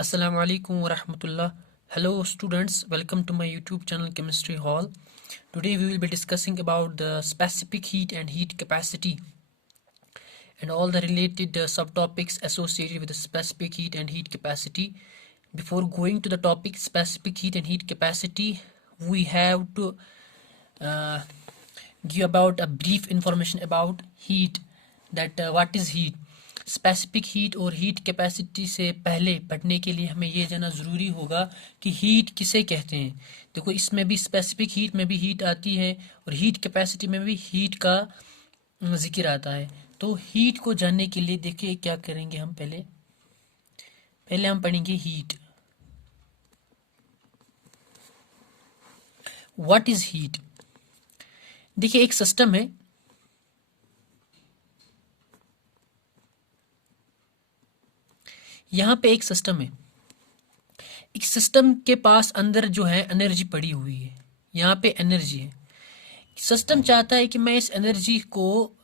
Assalamu alaikum wa rahmatullah. Hello students, welcome to my YouTube channel Chemistry Hall. Today we will be discussing about the specific heat and heat capacity and all the related subtopics associated with the specific heat and heat capacity. Before going to the topic specific heat and heat capacity, we have to uh, give about a brief information about heat, that what is heat. Specific heat और heat capacity से पहले पढ़ने के लिए हमें ये जानना ज़रूरी होगा कि हीट किसे कहते हैं। देखो, इसमें भी स्पेसिफिक हीट में भी हीट आती है और हीट कैपेसिटी में भी हीट का जिक्र आता है। तो हीट को जानने के लिए देखिए क्या करेंगे हम। पहले हम पढ़ेंगे हीट। What is heat. देखिए, एक सिस्टम है, यहाँ पे एक सिस्टम है। एक सिस्टम के पास अंदर जो है एनर्जी पड़ी हुई है, यहाँ पे एनर्जी है। सिस्टम चाहता है कि मैं इस एनर्जी को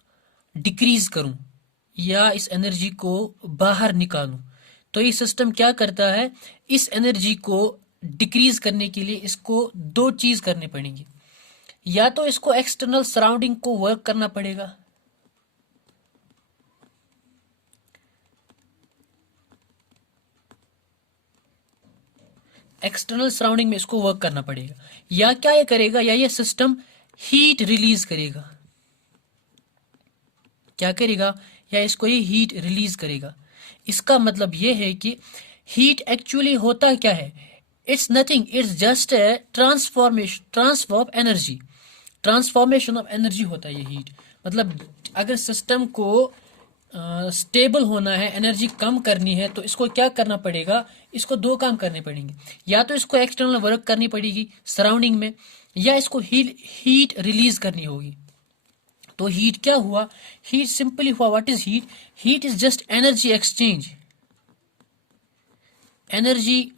डिक्रीज करूं या इस एनर्जी को बाहर निकालूं। तो ये सिस्टम क्या करता है, इस एनर्जी को डिक्रीज करने के लिए इसको दो चीज करनी पड़ेंगी। या तो इसको एक्सटर्नल सराउंडिंग को वर्क करना पड़ेगा, एक्सटर्नल सराउंडिंग में इसको वर्क करना पड़ेगा, या क्या ये करेगा, या ये सिस्टम हीट रिलीज करेगा। क्या करेगा, या इसको ये हीट रिलीज करेगा। इसका मतलब ये है कि हीट एक्चुअली होता क्या है, it's nothing, it's just a transformation of energy होता है ये हीट। मतलब अगर सिस्टम को स्टेबल होना है, एनर्जी कम करनी है, तो इसको क्या करना पड़ेगा, इसको दो काम करने पड़ेंगे। या तो इसको एक्सटर्नल वर्क करनी पड़ेगी सराउंडिंग में, या इसको हीट रिलीज करनी होगी। तो हीट क्या हुआ, हीट सिंपली हुआ। What is heat, heat is just energy exchange, energy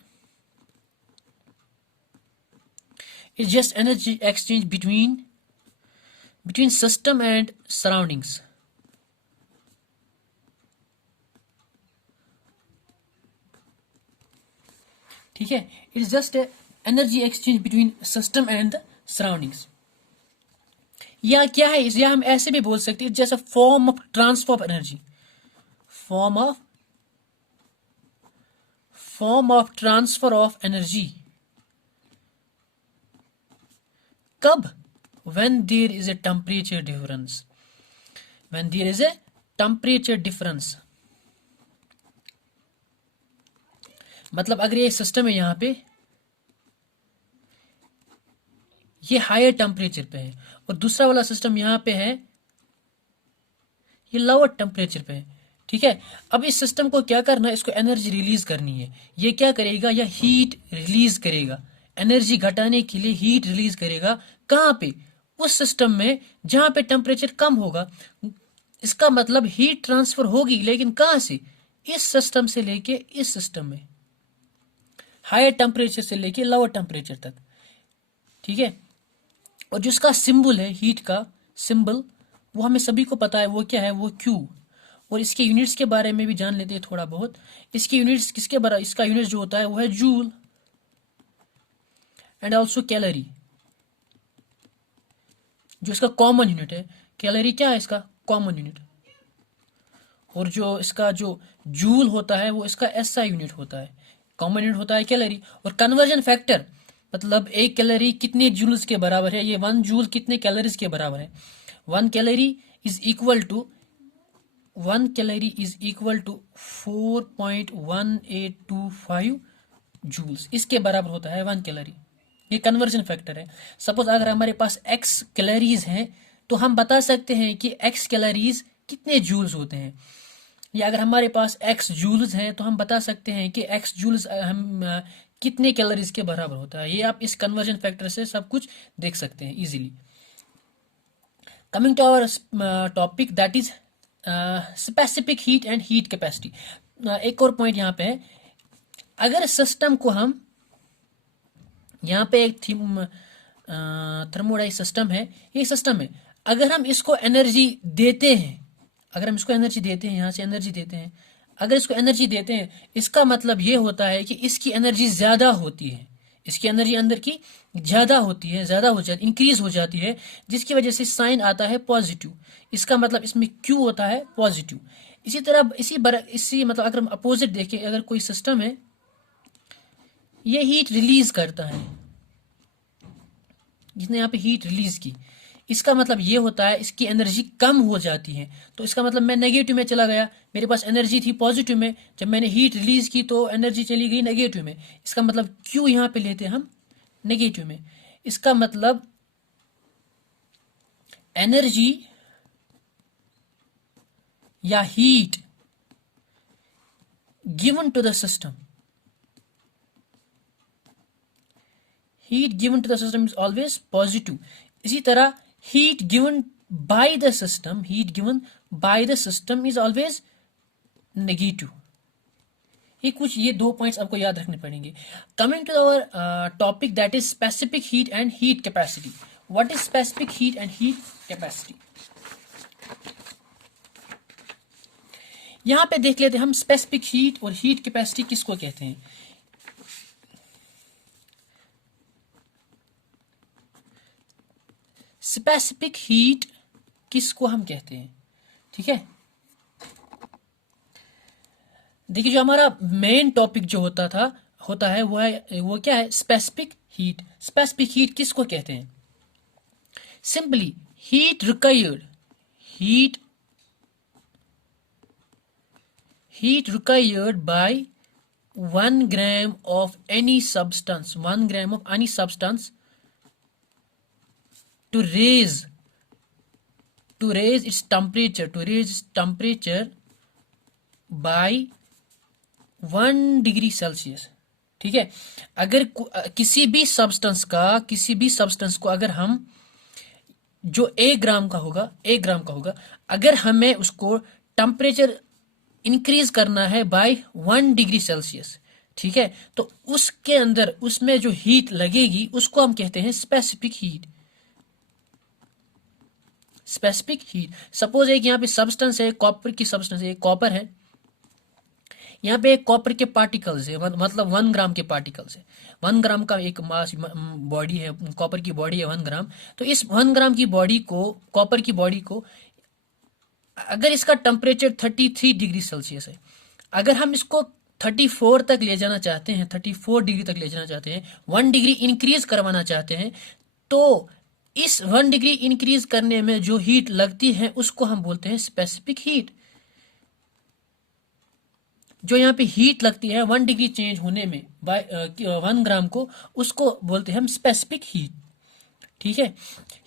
is just energy exchange between system and surroundings. ठीक है, it is just energy exchange between system and the surroundings. या क्या है, या हम ऐसे भी बोल सकते हैं जैसे form of transfer of energy, form of transfer of energy. कब, when there is a temperature difference, when there is a temperature difference। मतलब अगर ये सिस्टम है, यहाँ पे ये हायर टेम्परेचर पे है और दूसरा वाला सिस्टम यहाँ पे है, ये लोअर टेम्परेचर पे है। ठीक है, अब इस सिस्टम को क्या करना है, इसको एनर्जी रिलीज करनी है। ये क्या करेगा, या हीट रिलीज करेगा, एनर्जी घटाने के लिए हीट रिलीज करेगा। कहाँ पे, उस सिस्टम में जहां पे टेम्परेचर कम होगा। इसका मतलब हीट ट्रांसफर होगी, लेकिन कहां से, इस सिस्टम से लेके इस सिस्टम में, हायर टेम्परेचर से लेके लोअर टेम्परेचर तक। ठीक है, और जिसका सिंबल है, हीट का सिंबल, वो हमें सभी को पता है, वो क्या है, वो क्यू। और इसके यूनिट्स के बारे में भी जान लेते हैं थोड़ा बहुत। इसके यूनिट्स किसके बारे, इसका यूनिट जो होता है वो है जूल एंड ऑल्सो कैलोरी, जो इसका कॉमन यूनिट है। कैलोरी क्या है, इसका कॉमन यूनिट। और जो इसका जो जूल होता है वो इसका एसआई यूनिट होता है, कॉमन यूनिट होता है कैलोरी। और कन्वर्जन फैक्टर, मतलब एक कैलोरी कितने जूल्स के बराबर है, ये 1 जूल कितने कैलोरीज के बराबर है। 1 calorie is equal to 4.1825 joules, इसके बराबर होता है 1 कैलोरी। ये कन्वर्जन फैक्टर है। सपोज अगर हमारे पास x कैलोरीज हैं, तो हम बता सकते हैं कि x कैलोरीज कितने जूल्स होते हैं। या अगर हमारे पास x जूल्स हैं, तो हम बता सकते हैं कि x जूल्स हम कितने कैलोरीज के बराबर होता है। ये आप इस कन्वर्जन फैक्टर से सब कुछ देख सकते हैं easily. Coming to our topic, that is specific heat and heat capacity. एक और पॉइंट यहाँ पे है, अगर सिस्टम को हम, यहाँ पे एक थर्मोडाइट सिस्टम है, ये सिस्टम है, अगर हम इसको एनर्जी देते हैं, यहाँ से एनर्जी देते हैं, अगर इसको एनर्जी देते हैं, इसका मतलब ये होता है कि इसकी एनर्जी ज्यादा होती है, इसकी एनर्जी अंदर की ज्यादा होती है, ज्यादा हो जाती, इंक्रीज हो जाती है, जिसकी वजह से साइन आता है पॉजिटिव। इसका मतलब इसमें क्यू होता है पॉजिटिव। इसी तरह इसी मतलब अगर हम अपोजिट देखें, अगर कोई सिस्टम है ये हीट रिलीज करता है, जिसने यहाँ पे हीट रिलीज की, इसका मतलब ये होता है इसकी एनर्जी कम हो जाती है। तो इसका मतलब मैं नेगेटिव में चला गया, मेरे पास एनर्जी थी पॉजिटिव में, जब मैंने हीट रिलीज की तो एनर्जी चली गई नेगेटिव में। इसका मतलब क्यू यहाँ पे लेते हैं हम नेगेटिव में। इसका मतलब एनर्जी या heat given to the system, heat given to the system is always positive. इसी तरह heat given by the system, heat given by the system is always negative। ये दो पॉइंट्स आपको याद रखने पड़ेंगे। Coming to our topic that is specific heat and heat capacity. What is specific heat and heat capacity? यहां पे देख लेते हैं हम स्पेसिफिक हीट और हीट कैपेसिटी किसको कहते हैं। स्पेसिफिक हीट किसको हम कहते हैं, ठीक है। देखिए जो हमारा मेन टॉपिक जो होता है वो क्या है, स्पेसिफिक हीट। स्पेसिफिक हीट किसको कहते हैं? Simply heat required, heat required by 1 gram of any substance, 1 gram of any substance to raise its temperature by 1 degree Celsius, ठीक है। अगर किसी भी सब्सटेंस को अगर हम जो 1 ग्राम का होगा, अगर हमें उसको टेम्परेचर इंक्रीज करना है बाय 1 डिग्री सेल्सियस, ठीक है, तो उसके अंदर उसमें जो हीट लगेगी उसको हम कहते हैं specific heat. Specific heat, suppose एक यहाँ पे सब्सटेंस है, कॉपर की सब्सटेंस है, कॉपर है, यहाँ पे एक कॉपर के पार्टिकल्स है, मतलब 1 ग्राम के पार्टिकल्स है। 1 ग्राम का एक मास बॉडी है, कॉपर की बॉडी है 1 ग्राम। तो इस 1 ग्राम की बॉडी को, कॉपर की बॉडी को, अगर इसका टेम्परेचर 33 डिग्री सेल्सियस है, अगर हम इसको 34 तक ले जाना चाहते हैं, 34 डिग्री तक ले जाना चाहते हैं, 1 डिग्री इंक्रीज करवाना चाहते हैं, तो इस 1 डिग्री इंक्रीज करने में जो हीट लगती है उसको हम बोलते हैं स्पेसिफिक हीट। जो यहाँ पे हीट लगती है 1 डिग्री चेंज होने में बाय 1 ग्राम को, उसको बोलते हैं हम स्पेसिफिक हीट, ठीक है।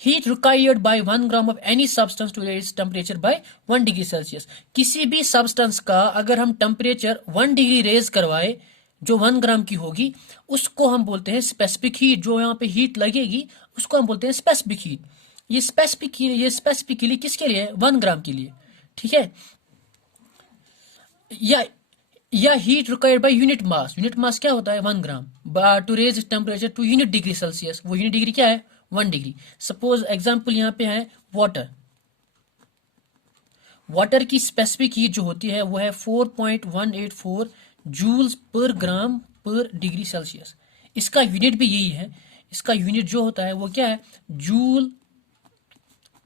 Heat required by 1 gram of any substance to raise temperature by 1 degree Celsius. किसी भी सब्सटेंस का अगर हम टेम्परेचर 1 डिग्री रेज करवाए जो 1 ग्राम की होगी, उसको हम बोलते हैं स्पेसिफिक हीट। जो यहाँ पे हीट लगेगी उसको हम बोलते हैं स्पेसिफिक हीट। ये स्पेसिफिकली किसके लिए है? 1 ग्राम के लिए, ठीक है। या heat required by unit mass. Unit mass क्या होता है? 1 gram to raise temperature to unit degree Celsius. वो यूनिट डिग्री क्या है? 1 डिग्री। सपोज एग्जांपल यहाँ पे है वाटर की स्पेसिफिक हीट जो होती है वो है 4.184 joules per gram per degree Celsius. इसका यूनिट भी यही है, इसका यूनिट जो होता है वो क्या है? Joule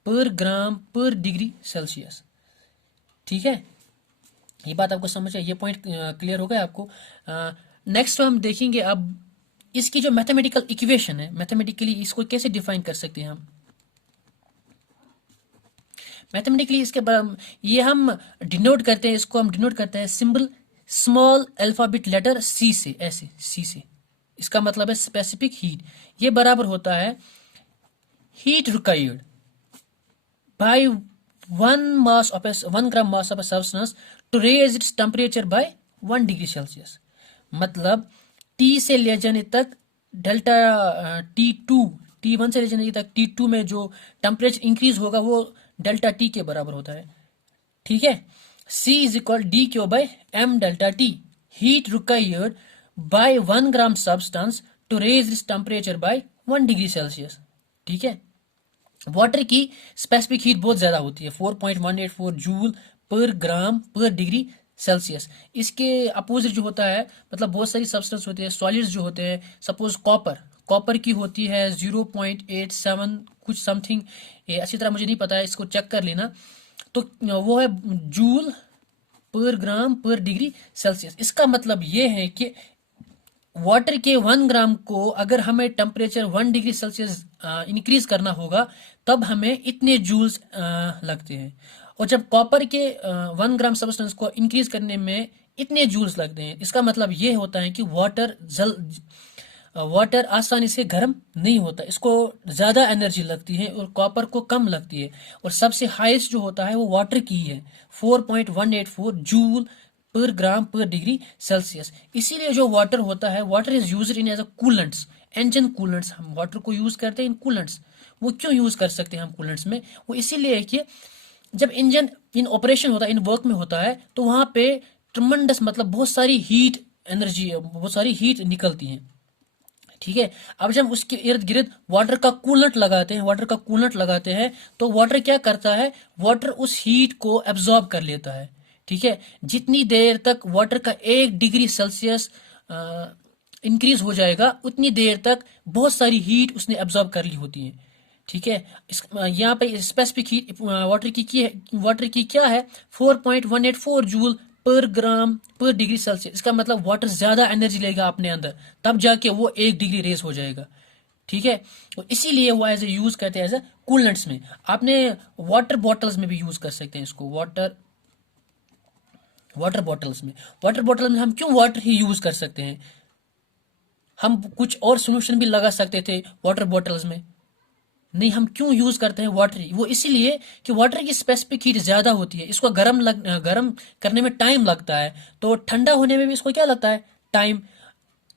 per gram per degree Celsius, ठीक है। ये बात आपको समझ है, ये पॉइंट क्लियर हो गया आपको। नेक्स्ट हम देखेंगे अब इसकी जो मैथमेटिकल इक्वेशन है, मैथमेटिकली इसको कैसे डिफाइन कर सकते हैं हम। मैथमेटिकली ये हम डिनोट करते हैं, इसको हम डिनोट करते हैं सिंबल स्मॉल अल्फाबेट लेटर सी से, ऐसे सी से। इसका मतलब है स्पेसिफिक हीट। ये बराबर होता है heat required by 1 gram mass of a substance to raise its temperature by 1 degree Celsius. मतलब T से ले जाने तक डेल्टा T1 से ले जाने तक T2 में जो टेम्परेचर इंक्रीज होगा वो डेल्टा T के बराबर होता है, ठीक है। C is equal D Q by M delta T। Heat required by 1 gram substance to raise its temperature by 1 degree Celsius, ठीक है। वाटर की स्पेसिफिक हीट बहुत ज्यादा होती है, 4.184 joule per gram per degree Celsius. इसके अपोजिट जो होता है, मतलब बहुत सारी सब्सटेंस होते हैं, सॉलिड्स जो होते हैं, सपोज कॉपर, कॉपर की होती है 0.87 कुछ समथिंग, ये अच्छी तरह मुझे नहीं पता है, इसको चेक कर लेना। तो वो है joule per gram per degree Celsius. इसका मतलब ये है कि वाटर के 1 ग्राम को अगर हमें टेम्परेचर 1 डिग्री सेल्सियस इंक्रीज करना होगा, तब हमें इतने जूल्स लगते हैं। और जब कॉपर के 1 ग्राम सब्सटेंस को इंक्रीज करने में इतने जूल्स लगते हैं, इसका मतलब ये होता है कि वाटर आसानी से गर्म नहीं होता, इसको ज़्यादा एनर्जी लगती है और कॉपर को कम लगती है। और सबसे हाईएस्ट जो होता है वो वाटर की है, 4.184 joule per gram per degree Celsius. इसीलिए जो वाटर होता है, water is used in as a coolants, engine coolants, हम वाटर को यूज करते हैं इन कूलेंट्स। वो क्यों यूज कर सकते हैं हम कूलेंट्स में? वो इसीलिए है कि जब इंजन इन ऑपरेशन होता है, इन वर्क में होता है, तो वहां पे ट्रमंडस, मतलब बहुत सारी हीट एनर्जी, बहुत सारी हीट निकलती है। ठीक है। अब जब उसके इर्द गिर्द वाटर का कूलंट लगाते हैं, तो वाटर क्या करता है, वाटर उस हीट को एब्जॉर्ब कर लेता है। ठीक है। जितनी देर तक वाटर का 1 डिग्री सेल्सियस इंक्रीज हो जाएगा, उतनी देर तक बहुत सारी हीट उसने एब्जॉर्ब कर ली होती है। ठीक है। यहाँ पे स्पेसिफिक हीट वाटर की क्या है, 4.184 joule per gram per degree Celsius. इसका मतलब वाटर ज्यादा एनर्जी लेगा अपने अंदर, तब जाके वो 1 डिग्री रेस हो जाएगा। ठीक है। तो इसीलिए वो एज ए यूज करते हैं एज ए कूलेंट्स में। आपने वाटर बॉटल्स में भी यूज कर सकते हैं इसको, वाटर बॉटल्स में। वाटर बॉटल में हम क्यों वाटर ही यूज कर सकते हैं? हम कुछ और सोल्यूशन भी लगा सकते थे वाटर बॉटल्स में, नहीं, हम क्यों यूज करते हैं वाटर ही? वो इसीलिए कि वाटर की स्पेसिफिक हीट ज्यादा होती है, इसको गर्म करने में टाइम लगता है, तो ठंडा होने में भी इसको क्या लगता है, टाइम।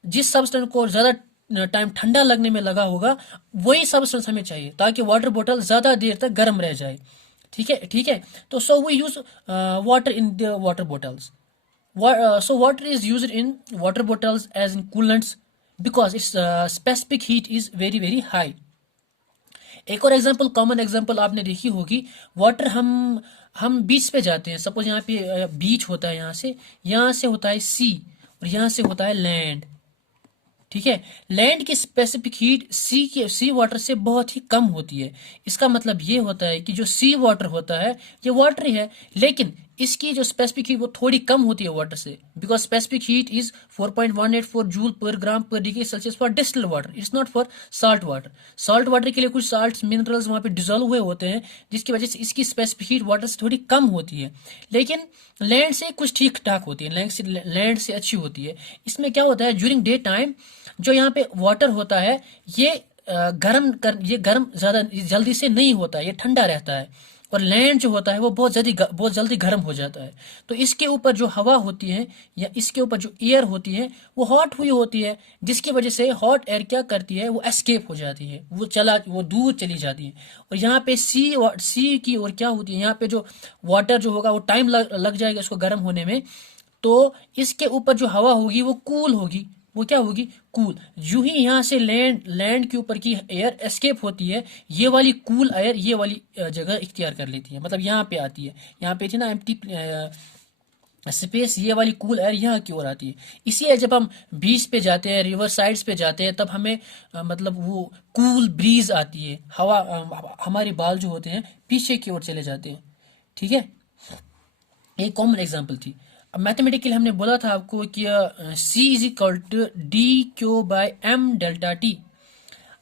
जिस सब्सटेंस को ज्यादा टाइम ठंडा लगने में लगा होगा, वही सब्सटेंस हमें चाहिए ताकि वाटर बॉटल ज्यादा देर तक गर्म रह जाए। ठीक है, ठीक है। तो so we use water in the water bottles. So water is used in water bottles as in coolants because its specific heat is very very high. एक और एग्जांपल, कॉमन एग्जांपल आपने देखी होगी, वाटर हम बीच पे जाते हैं, सपोज यहाँ पे बीच होता है, यहाँ से होता है सी, और यहाँ से होता है लैंड। ठीक है। लैंड की स्पेसिफिक हीट सी वाटर से बहुत ही कम होती है। इसका मतलब ये होता है कि जो सी वाटर होता है, ये वाटर ही है, लेकिन इसकी जो स्पेसिफिक हीट वो थोड़ी कम होती है वाटर से, because specific heat is 4.184 joule per gram per degree Celsius for distilled water, it's not for salt water. Salt water के लिए कुछ साल्ट मिनरल्स वहां पे डिजोल्व हुए होते हैं, जिसकी वजह से इसकी स्पेसिफिक हीट वाटर से थोड़ी कम होती है, लेकिन लैंड से कुछ ठीक ठाक होती है, लैंड से अच्छी होती है। इसमें क्या होता है, ड्यूरिंग डे टाइम जो यहाँ पे वाटर होता है, ये ये गर्म ज्यादा जल्दी से नहीं होता है, ये ठंडा रहता है। और लैंड जो होता है वो बहुत जल्दी गर्म हो जाता है। तो इसके ऊपर जो हवा होती है, या इसके ऊपर जो एयर होती है, वो हॉट हुई होती है, जिसकी वजह से हॉट एयर क्या करती है, वो एस्केप हो जाती है, वो दूर चली जाती है। और यहाँ पे सी की और क्या होती है, यहाँ पे जो वाटर जो होगा वो टाइम लग जाएगा इसको गर्म होने में, तो इसके ऊपर जो हवा होगी वो कूल होगी, वो क्या होगी, कूल। यूं ही यहाँ से लैंड के ऊपर की एयर एस्केप होती है, ये वाली कूल एयर ये वाली जगह इख्तियार कर लेती है, मतलब यहाँ पे आती है, यहाँ पे थी ना एम्प्टी स्पेस, ये वाली कूल एयर यहाँ की ओर आती है। इसीलिए जब हम बीच पे जाते हैं, रिवर साइड्स पे जाते हैं, तब हमें मतलब वो कूल ब्रीज आती है, हवा हमारे बाल जो होते हैं पीछे की ओर चले जाते हैं। ठीक है। एक कॉमन एग्जांपल थी। अब मैथमेटिकली हमने बोला था आपको कि C is equal to D Q by M delta T.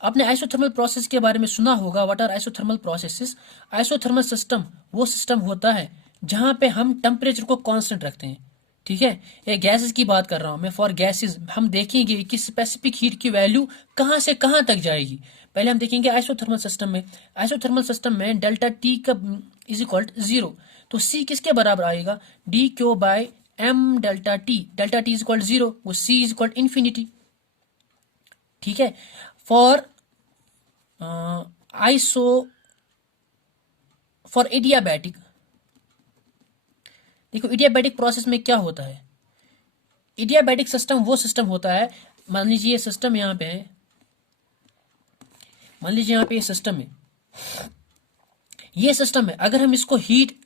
आपने आइसोथर्मल प्रोसेस के बारे में सुना होगा, what are isothermal processes? Isothermal system वो सिस्टम होता है जहां पे हम टेम्परेचर को कांस्टेंट रखते हैं। ठीक है। ये गैसेस की बात कर रहा हूं मैं, फॉर गैसेस हम देखेंगे कि स्पेसिफिक हीट की वैल्यू कहां से कहां तक जाएगी। पहले हम देखेंगे आइसोथर्मल सिस्टम में डेल्टा टी का इज इक्वल टू 0, तो सी किसके बराबर आएगा, D Q by M delta T is equal 0, वो सी इज इक्वल इन्फिनिटी। ठीक है। फॉर आइसो फॉर एडियाबैटिक, देखो एडियाबैटिक प्रोसेस में क्या होता है, एडियाबैटिक सिस्टम वो सिस्टम होता है, मान लीजिए ये सिस्टम यहाँ पे है, मान लीजिए यहाँ पे ये सिस्टम है, ये सिस्टम है, अगर हम इसको हीट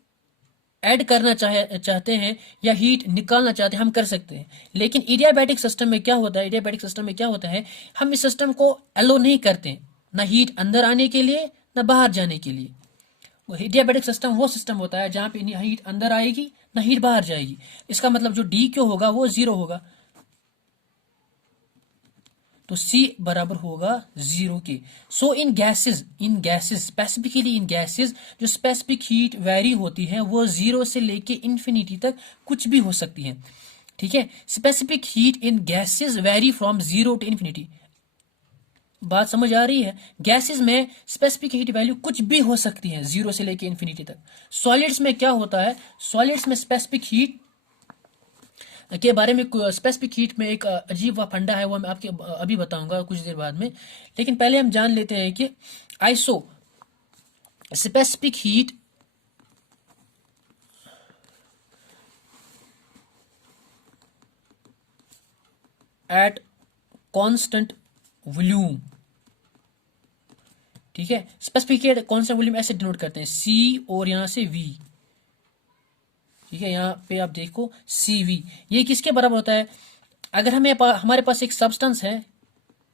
ऐड करना चाहते हैं या हीट निकालना चाहते हैं, हम कर सकते हैं। लेकिन एडियाबैटिक सिस्टम में क्या होता है, एडियाबैटिक सिस्टम में क्या होता है, हम इस सिस्टम को अलो नहीं करते, ना हीट अंदर आने के लिए ना बाहर जाने के लिए। वो एडियाबैटिक सिस्टम वो सिस्टम होता है जहां पे हीट अंदर आएगी ना हीट बाहर जाएगी। इसका मतलब जो डी क्यू होगा वो 0 होगा, तो C बराबर होगा 0 के। सो इन गैसेस स्पेसिफिकली इन गैसेस जो स्पेसिफिक हीट वेरी होती है वो 0 से लेके इन्फिनिटी तक कुछ भी हो सकती है। ठीक है, specific heat in gases vary from 0 to infinity. बात समझ आ रही है? गैसेस में स्पेसिफिक हीट वैल्यू कुछ भी हो सकती है 0 से लेके इन्फिनिटी तक। सॉलिड्स में क्या होता है, सॉलिड्स में स्पेसिफिक हीट के बारे में, स्पेसिफिक हीट में एक अजीब व फंडा है, वो मैं आपके अभी बताऊंगा कुछ देर बाद में। लेकिन पहले हम जान लेते हैं कि iso specific heat at constant volume. ठीक है, स्पेसिफिक हीट कांस्टेंट वॉल्यूम ऐसे डिनोट करते हैं, C और यहां से V। ठीक है, यहाँ पे आप देखो CV, ये किसके बराबर होता है? अगर हमारे पास एक सब्सटेंस है,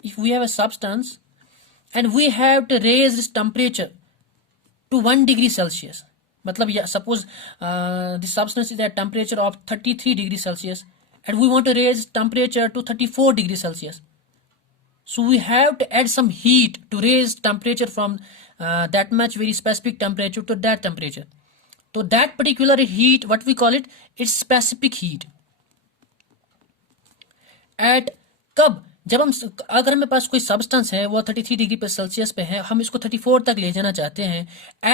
if we have a substance and we have to raise this temperature to 1 degree Celsius, मतलब suppose this substance is at temperature of 33 degree Celsius and we want to raise temperature to 34 degree Celsius, so we have to add some heat to raise temperature from that much very specific temperature to that temperature. तो that particular heat, what we call it, it's specific heat at कब, जब हम, अगर हमारे पास कोई substance है वो 33 degree पे सेल्सियस पे है, हम इसको 34 तक ले जाना चाहते हैं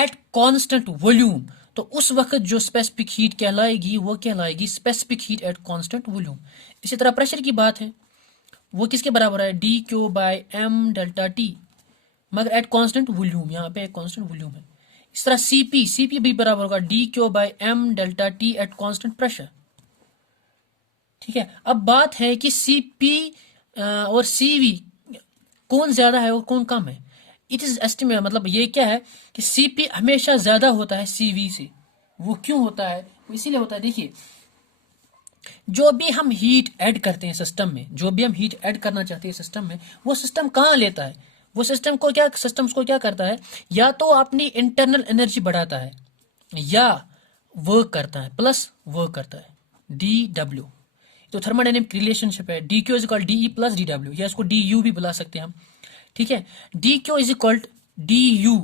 एट कांस्टेंट वॉल्यूम, तो उस वक्त जो स्पेसिफिक हीट कहलाएगी वो कहलाएगी specific heat at constant volume. इसी तरह प्रेशर की बात है, वो किसके बराबर है, D Q by M delta T, मगर एट कांस्टेंट वॉल्यूम, यहाँ पे कांस्टेंट वॉल्यूम है। इस तरह सीपी भी बराबर होगा D Q by M delta T at constant pressure. ठीक है, अब बात है कि सीपी और सीवी कौन ज्यादा है और कौन कम है। इट इज एस्टिमेट, मतलब ये क्या है कि सीपी हमेशा ज्यादा होता है सीवी से। वो क्यों होता है? वो इसीलिए होता है, देखिए जो भी हम हीट ऐड करते हैं सिस्टम में, जो भी हम हीट ऐड करना चाहते हैं सिस्टम में, वो सिस्टम कहाँ लेता है, वो सिस्टम को क्या करता है, या तो अपनी इंटरनल एनर्जी बढ़ाता है या वर्क करता है, प्लस वर्क करता है, डी डब्ल्यू। तो थर्मोडायनेमिक रिलेशनशिप है, D Q is equal D E plus D W, या इसको डी यू भी बुला सकते हैं हम। ठीक है, D Q is equal D U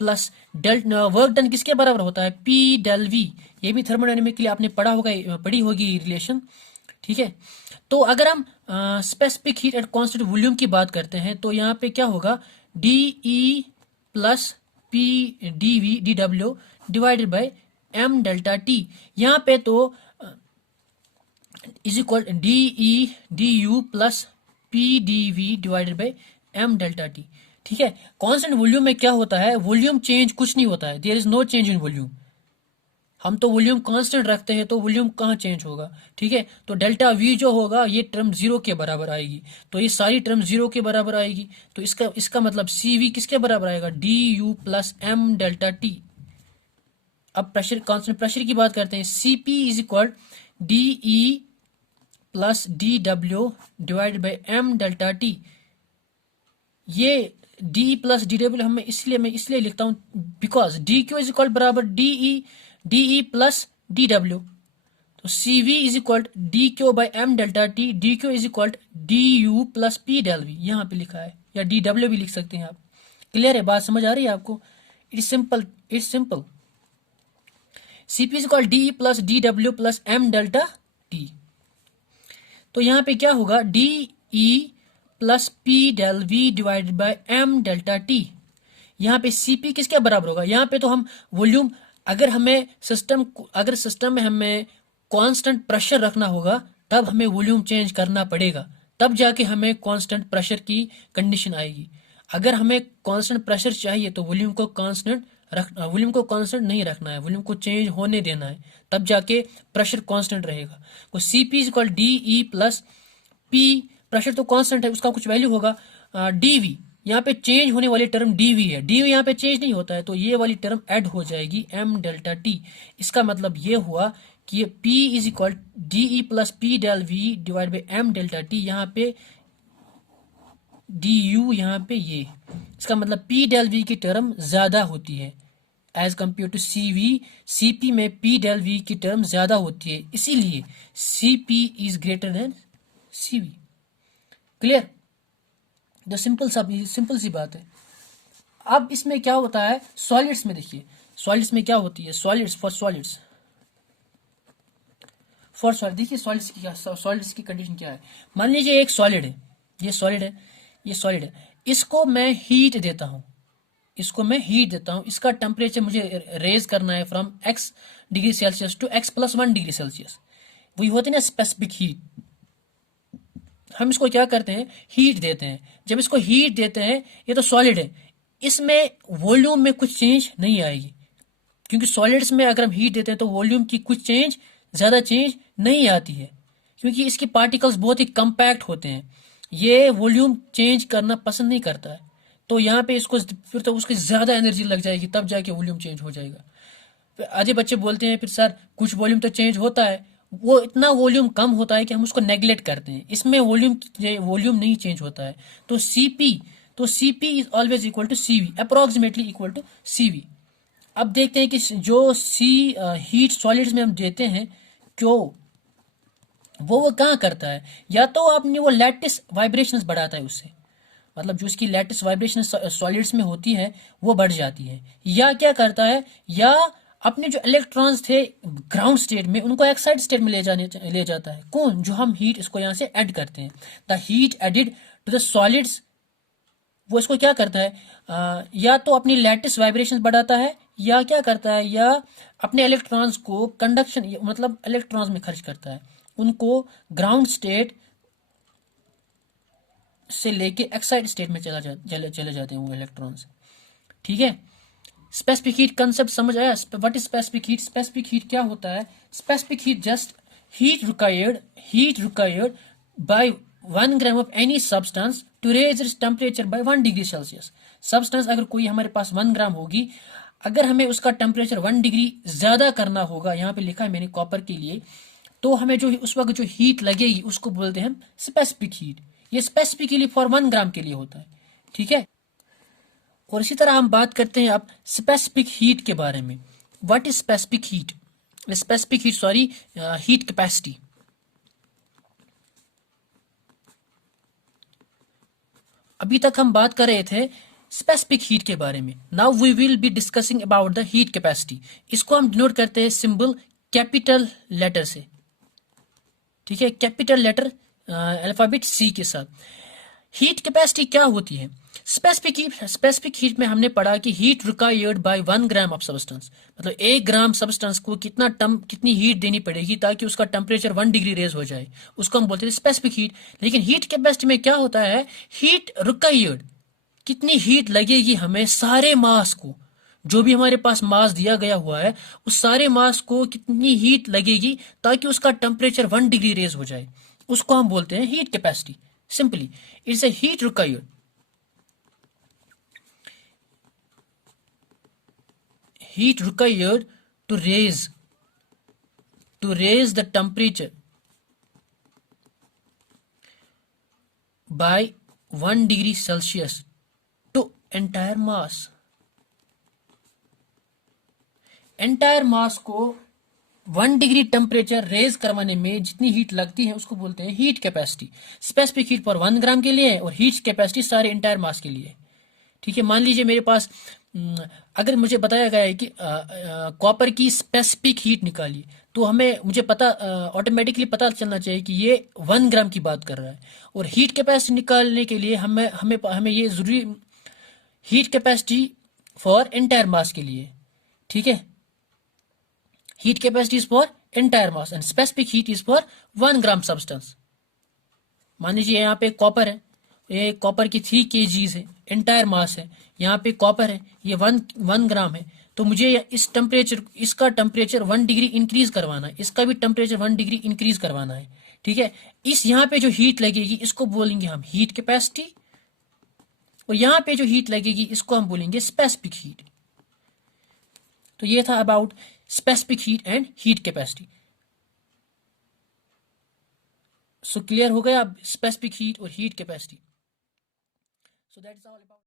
plus work done किसके बराबर होता है, पी डेल वी। ये भी थर्मोडायनेमिक के लिए आपने पढ़ी होगी रिलेशन। ठीक है, तो अगर हम specific heat at constant volume की बात करते हैं तो यहाँ पे क्या होगा, D E plus P D V D W divided by M delta T. यहाँ पे तो is equal D E D U plus P D V divided by M delta T. ठीक है, कांस्टेंट वॉल्यूम में क्या होता है, वॉल्यूम चेंज कुछ नहीं होता है, there is no change in volume. हम तो वॉल्यूम कांस्टेंट रखते हैं तो वॉल्यूम कहाँ चेंज होगा। ठीक है, तो डेल्टा वी जो होगा ये टर्म 0 के बराबर आएगी, तो ये सारी टर्म 0 के बराबर आएगी, तो इसका मतलब सी वी किसके बराबर आएगा, D U plus M delta T. अब प्रेशर, कांस्टेंट प्रेशर की बात करते हैं, CP is equal D E plus D W divided by M delta T. ये डी प्लस डी डब्ल्यू मैं इसलिए लिखता हूं because D Q is equal बराबर D E plus D W, तो C V is equal D Q by M delta T, D Q is equal D U plus P del we, यहाँ पे लिखा है, या डी डब्ल्यू भी लिख सकते हैं आप। क्लियर है, बात समझ आ रही है आपको? It's simple. C P is equal D plus D W plus M delta T. तो यहाँ पे क्या होगा, D E plus P del V divided by M delta T. यहाँ पे सीपी किसके बराबर होगा, यहाँ पे तो हम वॉल्यूम, अगर सिस्टम में हमें कांस्टेंट प्रेशर रखना होगा तब हमें वॉल्यूम चेंज करना पड़ेगा, तब जाके हमें कांस्टेंट प्रेशर की कंडीशन आएगी। अगर हमें कांस्टेंट प्रेशर चाहिए तो वॉल्यूम को कांस्टेंट नहीं रखना है, वॉल्यूम को चेंज होने देना है, तब जाके प्रेशर कांस्टेंट रहेगा। तो CP is equal D E plus P, pressure तो कांस्टेंट है, उसका कुछ वैल्यू होगा डी वी, यहाँ पे चेंज होने वाली टर्म dv है, dv यहाँ पे चेंज नहीं होता है, तो ये वाली टर्म ऐड हो जाएगी m डेल्टा t। इसका मतलब ये हुआ कि ये p is equal de plus p del v divide by m delta t, यहाँ पे du, यहाँ पे ये, इसका मतलब p डेल v की टर्म ज्यादा होती है as compare to cv। cp में p डेल v की टर्म ज्यादा होती है, इसीलिए cp is greater than cv। Clear? तो सिंपल सी बात है। अब इसमें क्या होता है सॉलिड्स में, देखिए सॉलिड्स में क्या होती है, सॉलिड्स फॉर सॉलिड्स देखिए सॉलिड्स की कंडीशन क्या है। मान लीजिए एक सॉलिड है, ये सॉलिड है, ये सॉलिड है, इसको मैं हीट देता हूं, इसका टेम्परेचर मुझे रेज करना है from x degree Celsius to x plus 1 degree Celsius. वही होती है ना स्पेसिफिक हीट। हम इसको क्या करते हैं, हीट देते हैं। जब इसको हीट देते हैं, ये तो सॉलिड है, इसमें वॉल्यूम में कुछ चेंज नहीं आएगी, क्योंकि सॉलिड्स में अगर हम हीट देते हैं तो वॉल्यूम की कुछ ज्यादा चेंज नहीं आती है, क्योंकि इसके पार्टिकल्स बहुत ही कम्पैक्ट होते हैं, ये वॉल्यूम चेंज करना पसंद नहीं करता है। तो यहाँ पे इसको फिर तो उसकी ज्यादा एनर्जी लग जाएगी, तब जाके वॉल्यूम चेंज हो जाएगा। फिर आधे बच्चे बोलते हैं फिर सर कुछ वॉल्यूम तो चेंज होता है, वो इतना वॉल्यूम कम होता है कि हम उसको नेग्लेक्ट करते हैं, इसमें वॉल्यूम नहीं चेंज होता है। तो Cp is always equal to Cv, approximately equal to Cv। अब देखते हैं कि जो हीट सॉलिड्स में हम देते हैं, क्यों वो कहाँ करता है, या तो अपनी वो लैटिस वाइब्रेशंस बढ़ाता है उससे, मतलब जो इसकी लैटिस वाइब्रेशन सॉलिड्स में होती है वो बढ़ जाती है, या क्या करता है, या अपने जो इलेक्ट्रॉन्स थे ग्राउंड स्टेट में उनको एक्साइड स्टेट में ले जाता है। कौन? जो हम हीट इसको यहाँ से ऐड करते हैं, the heat added to the solids, वो इसको क्या करता है, या तो अपनी लैटिस वाइब्रेशन बढ़ाता है, या क्या करता है, या अपने इलेक्ट्रॉन्स को कंडक्शन मतलब इलेक्ट्रॉन्स में खर्च करता है, उनको ग्राउंड स्टेट से लेके एक्साइड स्टेट में चले जाते हैं वो इलेक्ट्रॉन्स। ठीक है, स्पेसिफिक हीट कंसेप्ट समझ आया? What is specific heat? Specific heat क्या होता है? Specific heat just heat required by 1 gram of any substance to raise its temperature by 1 degree Celsius. Substance अगर कोई हमारे पास 1 ग्राम होगी, अगर हमें उसका टेम्परेचर 1 डिग्री ज्यादा करना होगा, यहाँ पे लिखा है मैंने कॉपर के लिए, तो हमें जो उस वक्त जो हीट लगेगी उसको बोलते हैं स्पेसिफिक हीट। ये स्पेसिफिकली फॉर 1 ग्राम के लिए होता है। ठीक है, और इसी तरह हम बात करते हैं अब स्पेसिफिक हीट के बारे में। What is specific heat? Heat capacity. अभी तक हम बात कर रहे थे स्पेसिफिक हीट के बारे में। Now we will be discussing about the heat capacity. इसको हम डिनोट करते हैं सिंबल कैपिटल लेटर से। ठीक है, कैपिटल लेटर अल्फाबेट C के साथ। हीट कैपेसिटी क्या होती है? स्पेसिफिक हीट में हमने पढ़ा कि heat required by 1 gram of substance, मतलब 1 ग्राम सब्सटेंस को कितनी हीट देनी पड़ेगी ताकि उसका टेम्परेचर 1 डिग्री रेज हो जाए, उसको हम बोलते हैं स्पेसिफिक हीट। लेकिन हीट कैपेसिटी में क्या होता है, हीट रिक्वायर्ड, कितनी हीट लगेगी हमें सारे मास को, जो भी हमारे पास मास दिया गया हुआ है उस सारे मास को कितनी हीट लगेगी ताकि उसका टेम्परेचर 1 डिग्री रेज हो जाए, उसको हम बोलते हैं heat capacity. Simply it's a heat required, to raise the temperature by 1 degree Celsius to entire mass को 1 डिग्री टेम्परेचर रेज करवाने में जितनी हीट लगती है उसको बोलते हैं heat capacity. Specific heat for 1 ग्राम के लिए और हीट कैपेसिटी सारे इंटायर मास के लिए। ठीक है, मान लीजिए मेरे पास अगर मुझे बताया गया है कि कॉपर की स्पेसिफिक हीट निकालिए, तो मुझे पता ऑटोमेटिकली पता चलना चाहिए कि ये 1 ग्राम की बात कर रहा है। और हीट कैपेसिटी निकालने के लिए हमें ये जरूरी heat capacity for entire mass के लिए। ठीक है, heat capacity is for entire mass and specific heat is for 1 gram substance. मान लीजिए यहाँ पे कॉपर है, ये कॉपर की 3 kgs है, एंटायर मास है, यहाँ पे कॉपर है, ये 1 ग्राम है, तो मुझे इसका टेम्परेचर 1 डिग्री इंक्रीज करवाना है, इसका भी टेम्परेचर 1 डिग्री इंक्रीज करवाना है। ठीक है, इस यहाँ पे जो हीट लगेगी इसको बोलेंगे हम हीट कैपेसिटी, और यहाँ पे जो हीट लगेगी इसको हम बोलेंगे स्पेसिफिक हीट। तो ये था about specific heat and heat capacity. So clear हो गया अब स्पेसिफिक हीट और heat capacity. So that is all about